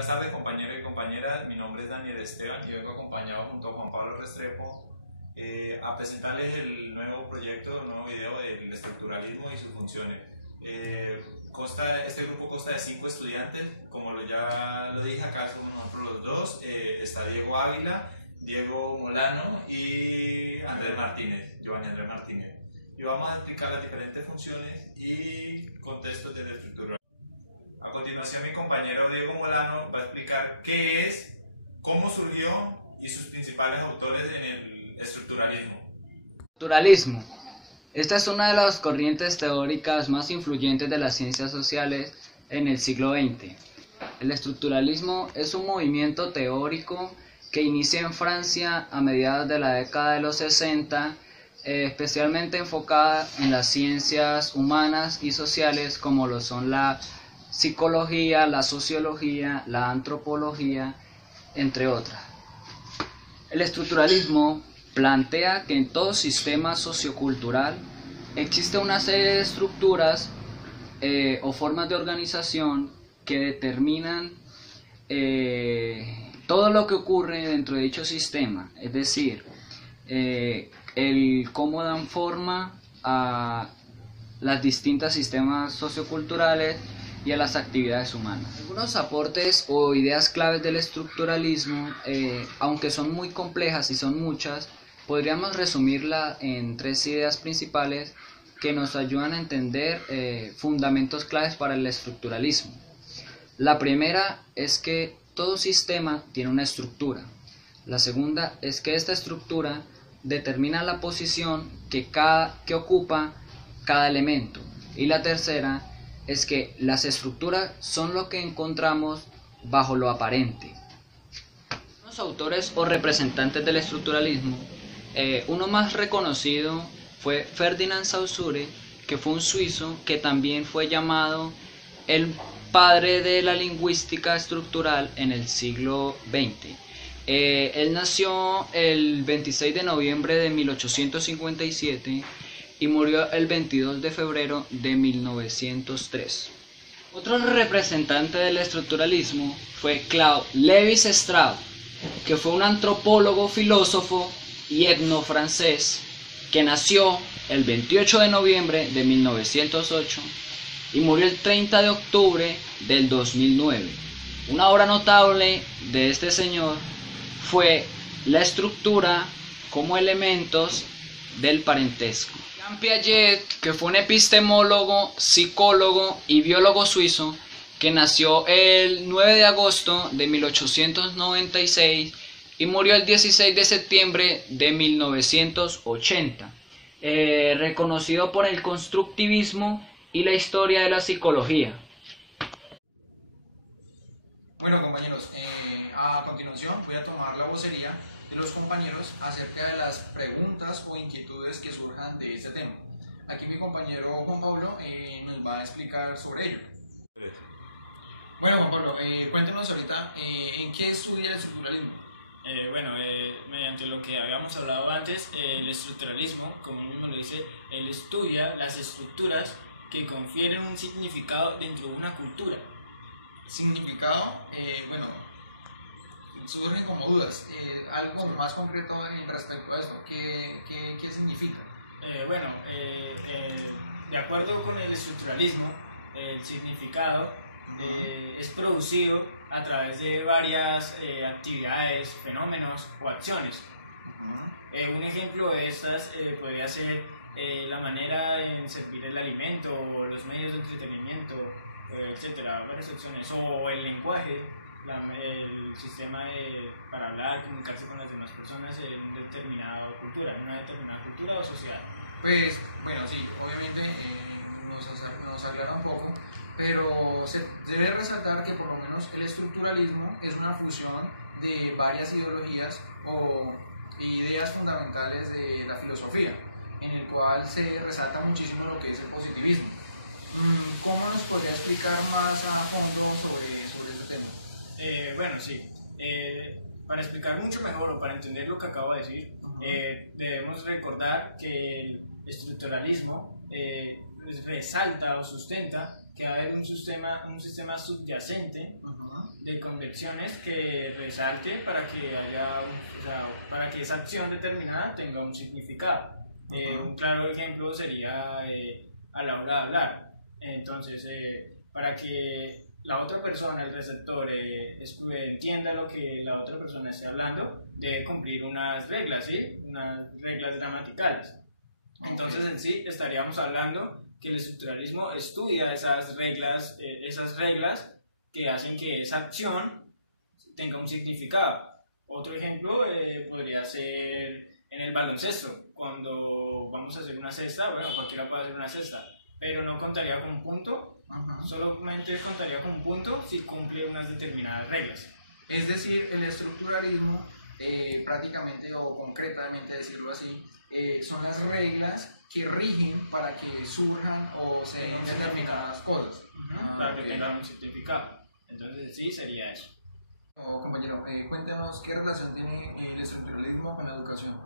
Buenas tardes, compañeros y compañeras. Mi nombre es Daniel Esteban y vengo acompañado junto a Juan Pablo Restrepo a presentarles el nuevo proyecto, el nuevo video del estructuralismo y sus funciones. Este grupo consta de 5 estudiantes, como ya lo dije, acá somos nosotros los dos. Está Diego Ávila, Diego Molano y Andrés Martínez, Giovanni Andrés Martínez. Y vamos a explicar las diferentes funciones y contextos del estructuralismo. A continuación, mi compañero Diego Molano va a explicar qué es, cómo surgió y sus principales autores en el estructuralismo. Estructuralismo. Esta es una de las corrientes teóricas más influyentes de las ciencias sociales en el siglo XX. El estructuralismo es un movimiento teórico que inicia en Francia a mediados de la década de los 60, especialmente enfocada en las ciencias humanas y sociales como lo son la psicología, la sociología, la antropología, entre otras. El estructuralismo plantea que en todo sistema sociocultural existe una serie de estructuras o formas de organización que determinan todo lo que ocurre dentro de dicho sistema, es decir, el cómo dan forma a los distintos sistemas socioculturales y a las actividades humanas. Algunos aportes o ideas claves del estructuralismo, aunque son muy complejas y son muchas, podríamos resumirla en 3 ideas principales que nos ayudan a entender fundamentos claves para el estructuralismo. La primera es que todo sistema tiene una estructura. La segunda es que esta estructura determina la posición que ocupa cada elemento. Y la tercera es que las estructuras son lo que encontramos bajo lo aparente. Los autores o representantes del estructuralismo, uno más reconocido fue Ferdinand Saussure, que fue un suizo que también fue llamado el padre de la lingüística estructural en el siglo XX. Él nació el 26 de noviembre de 1857 y murió el 22 de febrero de 1903. Otro representante del estructuralismo fue Claude Lévi-Strauss, que fue un antropólogo, filósofo y etnofrancés que nació el 28 de noviembre de 1908 y murió el 30 de octubre del 2009. Una obra notable de este señor fue la estructura como elementos del parentesco. Jean Piaget, que fue un epistemólogo, psicólogo y biólogo suizo, que nació el 9 de agosto de 1896 y murió el 16 de septiembre de 1980, reconocido por el constructivismo y la historia de la psicología. Bueno, compañeros, a continuación voy a tomar la vocería de los compañeros acerca de las preguntas o inquietudes que surjan de este tema. Aquí mi compañero Juan Pablo nos va a explicar sobre ello. Bueno, Juan Pablo, cuéntenos ahorita en qué estudia el estructuralismo. Mediante lo que habíamos hablado antes, el estructuralismo, como él mismo lo dice, él estudia las estructuras que confieren un significado dentro de una cultura. Significado, surgen como dudas, algo más concreto respecto a esto, ¿qué significa? De acuerdo con el estructuralismo, el significado es producido a través de varias actividades, fenómenos o acciones. Un ejemplo de estas podría ser la manera en servir el alimento, o los medios de entretenimiento, etcétera, varias opciones, o el lenguaje, el sistema para hablar, comunicarse con las demás personas en una determinada cultura o sociedad. Pues, bueno, sí, obviamente nos aclara un poco, pero se debe resaltar que por lo menos el estructuralismo es una fusión de varias ideologías o ideas fundamentales de la filosofía, en el cual se resalta muchísimo lo que es el positivismo. ¿Cómo nos podría explicar más a fondo sobre ese tema? Para explicar mucho mejor o para entender lo que acabo de decir, debemos recordar que el estructuralismo resalta o sustenta que va a haber un sistema subyacente de convicciones que resalte para que haya, o sea, para que esa acción determinada tenga un significado. Un claro ejemplo sería a la hora de hablar. Entonces, para que la otra persona, el receptor, entienda lo que la otra persona esté hablando, debe cumplir unas reglas, ¿sí? Unas reglas gramaticales. Entonces, en sí, estaríamos hablando que el estructuralismo estudia esas reglas que hacen que esa acción tenga un significado. Otro ejemplo podría ser en el baloncesto. Cuando vamos a hacer una cesta, bueno, cualquiera puede hacer una cesta, pero no contaría con un punto, solamente contaría con un punto si cumple unas determinadas reglas. Es decir, el estructuralismo, prácticamente o concretamente decirlo así, son las reglas que rigen para que surjan o se den determinadas cosas. Para que tengan un significado. Entonces sí, sería eso. Compañero, cuéntenos qué relación tiene el estructuralismo con la educación.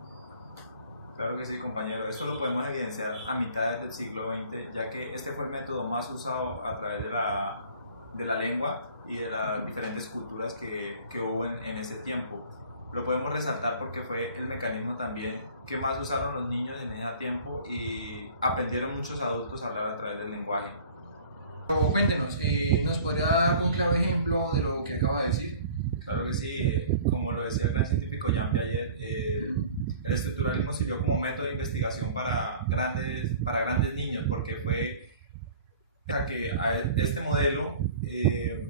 Claro que sí, compañero. Esto lo podemos evidenciar a mitad del siglo XX, ya que este fue el método más usado a través de la lengua y de las diferentes culturas que hubo en ese tiempo. Lo podemos resaltar porque fue el mecanismo también que más usaron los niños en ese tiempo y aprendieron muchos adultos a hablar a través del lenguaje. Cuéntenos, ¿nos podría dar un claro ejemplo de lo que acaba de decir? Claro que sí, como lo decía el gran científico Jean Piaget, el estructuralismo sirvió como método de investigación para grandes niños, porque fue que este modelo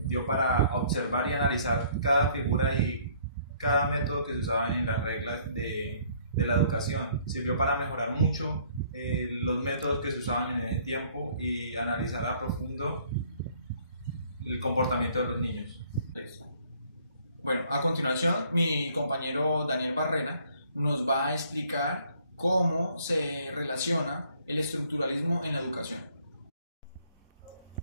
dio para observar y analizar cada figura y cada método que se usaban en las reglas de la educación. Sirvió para mejorar mucho los métodos que se usaban en ese tiempo y analizar a profundo el comportamiento de los niños. Bueno, a continuación mi compañero Daniel Barrera nos va a explicar cómo se relaciona el estructuralismo en la educación.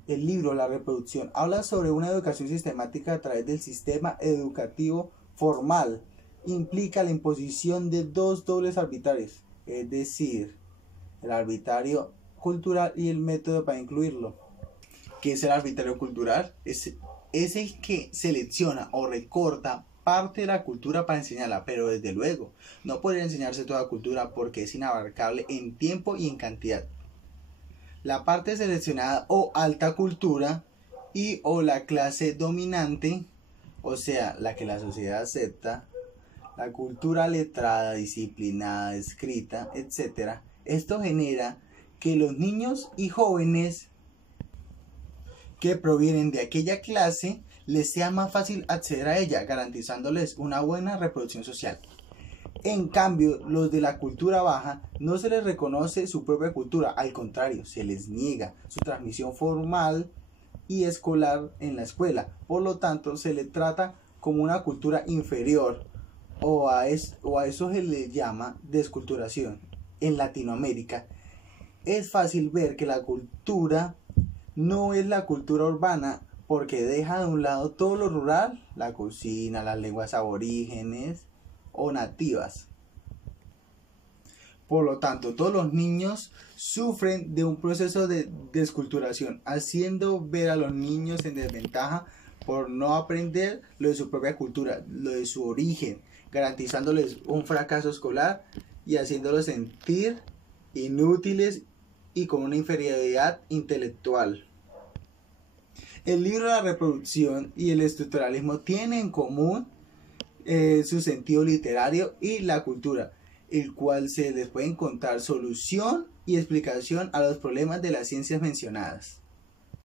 El libro La reproducción habla sobre una educación sistemática a través del sistema educativo formal. Implica la imposición de dos dobles arbitrarios, es decir, el arbitrario cultural y el método para incluirlo. ¿Qué es el arbitrario cultural? Es el que selecciona o recorta parte de la cultura para enseñarla, pero desde luego no podría enseñarse toda cultura porque es inabarcable en tiempo y en cantidad. La parte seleccionada o alta cultura y o la clase dominante, o sea, la que la sociedad acepta, la cultura letrada, disciplinada, escrita, etc. Esto genera que los niños y jóvenes que provienen de aquella clase les sea más fácil acceder a ella, garantizándoles una buena reproducción social. En cambio, los de la cultura baja no se les reconoce su propia cultura, al contrario, se les niega su transmisión formal y escolar en la escuela. Por lo tanto, se le trata como una cultura inferior o a eso se le llama desculturación. En Latinoamérica es fácil ver que la cultura no es la cultura urbana porque deja de un lado todo lo rural, la cocina, las lenguas aborígenes o nativas. Por lo tanto, todos los niños sufren de un proceso de desculturación, haciendo ver a los niños en desventaja por no aprender lo de su propia cultura, lo de su origen, garantizándoles un fracaso escolar y haciéndolos sentir inútiles y con una inferioridad intelectual. El libro La reproducción y el estructuralismo tienen en común su sentido literario y la cultura, el cual se les puede encontrar solución y explicación a los problemas de las ciencias mencionadas.